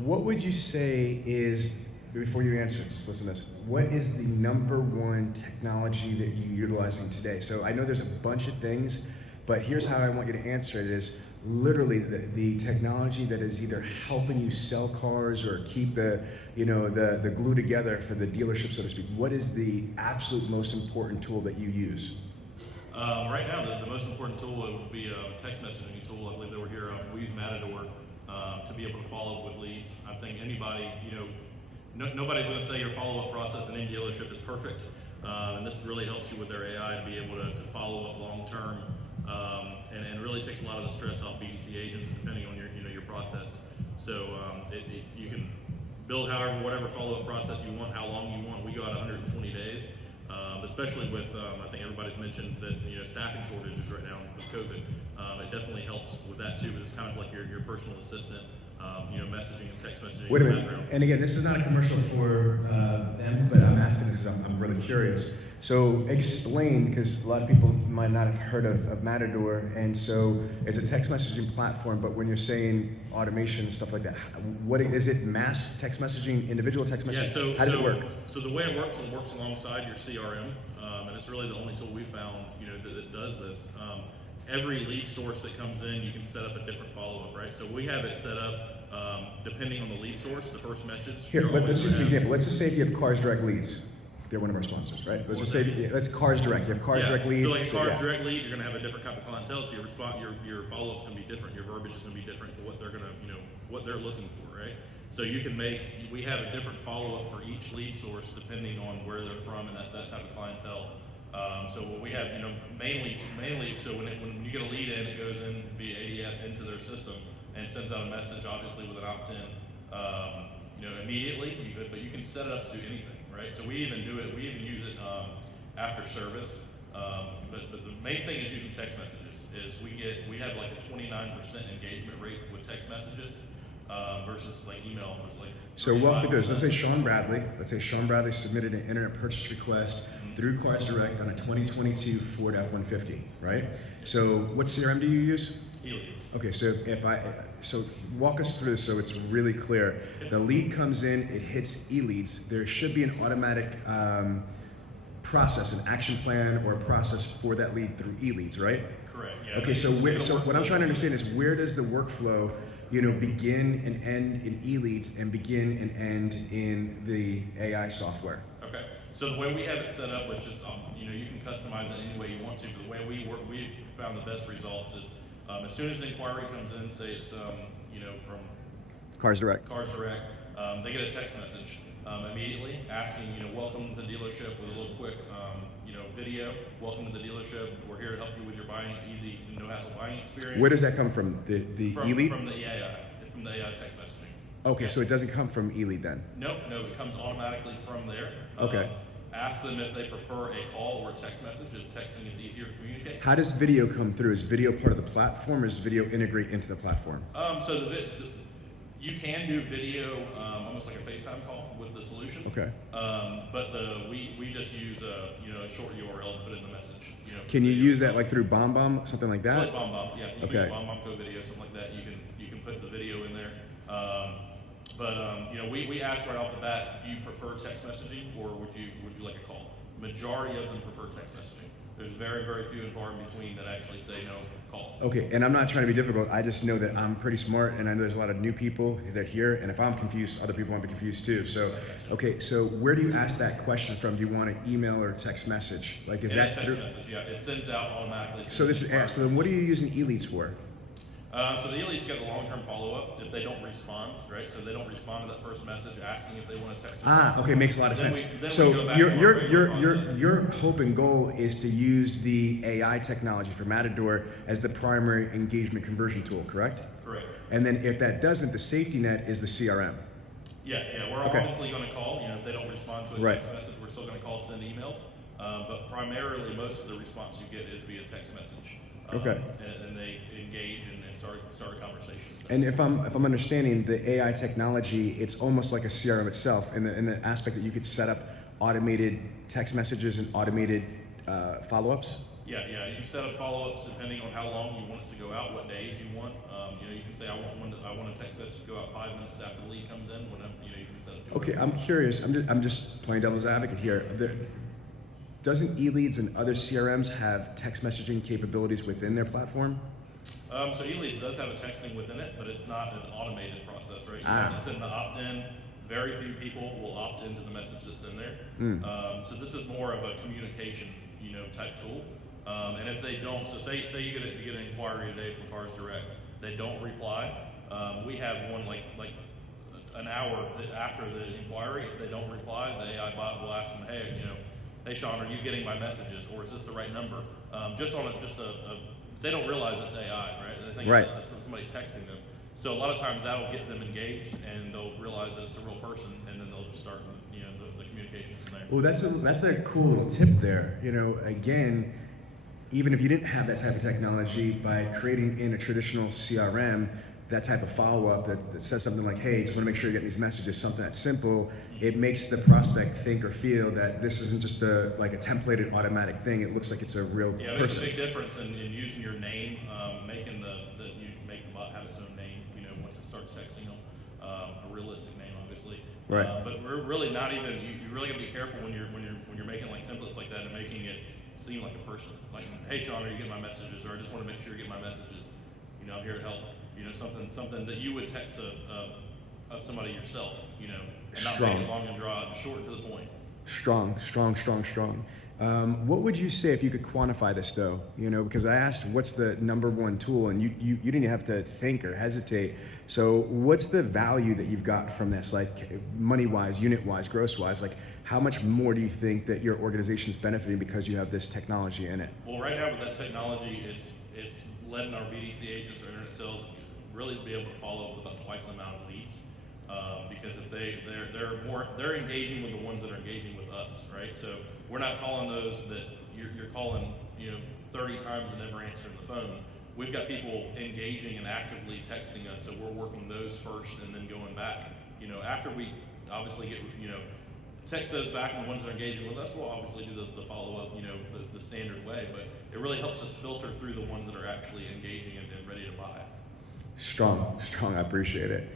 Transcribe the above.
What would you say is, before you answer, just listen to this, what is the #1 technology that you're utilizing today? So I know there's a bunch of things, but here's how I want you to answer it is literally the technology that is either helping you sell cars or keep the glue together for the dealership, so to speak. What is the absolute most important tool that you use? Right now, the most important tool would be a text messaging tool. I believe that we're here. We use Matador to be able to follow up with leads. I think anybody, nobody's going to say your follow-up process in any dealership is perfect, and this really helps you with their AI to be able to follow up long-term, and really takes a lot of the stress off BDC agents depending on your process. So you can build whatever follow-up process you want, how long you want. We go out 120 days. Especially with, I think everybody's mentioned that staffing shortages right now with COVID. It definitely helps with that too, but it's kind of like your personal assistant, messaging and text messaging. Wait a minute, and again, this is not a commercial for them, but I'm asking because I'm really curious. So explain, because a lot of people might not have heard of Matador, and so it's a text messaging platform, but when you're saying automation and stuff like that, what is it? Mass text messaging, individual text messaging? Yeah, so, how does it work? So the way it works alongside your CRM, and it's really the only tool we found that does this. Every lead source that comes in, you can set up a different follow-up, right? So we have it set up depending on the lead source, the first message. Here, let's use an example. Let's just say if you have Cars Direct leads. They're one of our sponsors, right? Let's just say that's Cars Direct. You have Cars Direct leads. So like Cars Direct lead, you're going to have a different type of clientele, so your follow-up's going to be different. Your verbiage is going to be different to what they're going to, what they're looking for, right? So you can we have a different follow-up for each lead source depending on where they're from and that type of clientele. So what we have, mainly, so when you get a lead in, it goes in via ADF into their system and sends out a message, obviously with an opt-in, immediately. But you can set it up to do anything, right? So we even use it after service. But the main thing is using text messages. We have like a 29% engagement rate with text messages versus like email. So walk me through this. Let's say Sean Bradley submitted an internet purchase request through Cars Direct on a 2022 Ford F-150, right? So what CRM do you use? eLeads. Okay, so walk us through this so it's really clear. The lead comes in, it hits eLeads. There should be an automatic process, an action plan or a process for that lead through eLeads, right? Correct. Yeah. Okay, so what I'm trying to understand is where does the workflow begin and end in eLeads and begin and end in the AI software? Okay. So the way we have it set up, which is you can customize it any way you want to, but the way we work, we've found the best results is as soon as the inquiry comes in, say it's from Cars Direct. They get a text message immediately asking, welcome to the dealership with a little quick video. Welcome to the dealership. We're here to help you with your buying, easy, no hassle buying experience. Where does that come from? The eLead? From the AI text messaging. Okay, so it doesn't come from eLead then? No, it comes automatically from there. Okay. Ask them if they prefer a call or a text message. If texting is easier to communicate. How does video come through? Is video part of the platform or does video integrate into the platform? So you can do video almost like a FaceTime call with the solution. Okay. But we just use a short URL to put in the message. Can you use that like through BombBomb, something like that? Like BombBomb, yeah. You can use BombBomb Code Video, something like that. You can put the video in there. We asked right off the bat, do you prefer text messaging or would you like a call? Majority of them prefer text messaging. There's very, very few and far in between that actually say no, call. Okay, and I'm not trying to be difficult. I just know that I'm pretty smart and I know there's a lot of new people that are here, and if I'm confused, other people might be confused too. So, okay, so where do you ask that question from? Do you want an email or text message? Like, is that through? Text message, yeah. It sends out automatically. So so then what are you using eLeads for? So the eLeads get the long-term follow-up if they don't respond, right? So they don't respond to that first message asking if they want to text. Okay, makes a lot of sense. So your hope and goal is to use the AI technology for Matador as the primary engagement conversion tool, correct? Correct. And then if that doesn't, the safety net is the CRM. Yeah. We're obviously going to call. If they don't respond to a text message, we're still going to call, send emails. But primarily, most of the response you get is via text message. Okay. And they engage and start a conversation. And if I'm understanding the AI technology, it's almost like a CRM itself in the aspect that you could set up automated text messages and automated follow-ups. Yeah. You set up follow-ups depending on how long you want it to go out, what days you want. You can say I want a text message to go out 5 minutes after the lead comes in. Whenever you can set it. Okay, I'm curious. I'm just playing devil's advocate here. Doesn't eLeads and other CRMs have text messaging capabilities within their platform? So eLeads does have a texting within it, but it's not an automated process, right? You have to send the opt-in. Very few people will opt into the message that's in there. So this is more of a communication, type tool. And if they don't, so say you get an inquiry today from Cars Direct, they don't reply. We have one like an hour after the inquiry. If they don't reply, the AI bot will ask them, hey Sean, are you getting my messages, or is this the right number? They don't realize it's AI, right? They think it's somebody's texting them. So a lot of times that'll get them engaged, and they'll realize that it's a real person, and then they'll just start, the communication from there. Well, that's a cool little tip there. Again, even if you didn't have that type of technology, by creating in a traditional CRM that type of follow-up that says something like, hey, just want to make sure you're getting these messages, something that's simple, it makes the prospect think or feel that this isn't just a templated automatic thing. It looks like it's a real person. Yeah, it makes a big difference in using your name, making you make the bot have its own name, once it starts texting them, a realistic name, obviously. Right. But we're really not even, you really gotta be careful when you're making like templates like that and making it seem like a person. Like, hey Sean, are you getting my messages? Or I just want to make sure you're getting my messages. I'm here to help. Something that you would text of somebody yourself, and not make it long and drawn, short and to the point. Strong. What would you say if you could quantify this though? Because I asked what's the number one tool, and you didn't have to think or hesitate. So what's the value that you've got from this, like money-wise, unit-wise, gross-wise? Like how much more do you think that your organization's benefiting because you have this technology in it? Well, right now with that technology, it's letting our BDC agents or internet sales really be able to follow up with about twice the amount of leads. Because if they're engaging with the ones that are engaging with us, right? So we're not calling those that you're calling, 30 times and never answering the phone. We've got people engaging and actively texting us, so we're working those first and then going back. After we obviously get, text those back and the ones that are engaging with us, we'll obviously do the follow-up, the standard way, but it really helps us filter through the ones that are actually engaging and ready to buy. Strong, I appreciate it.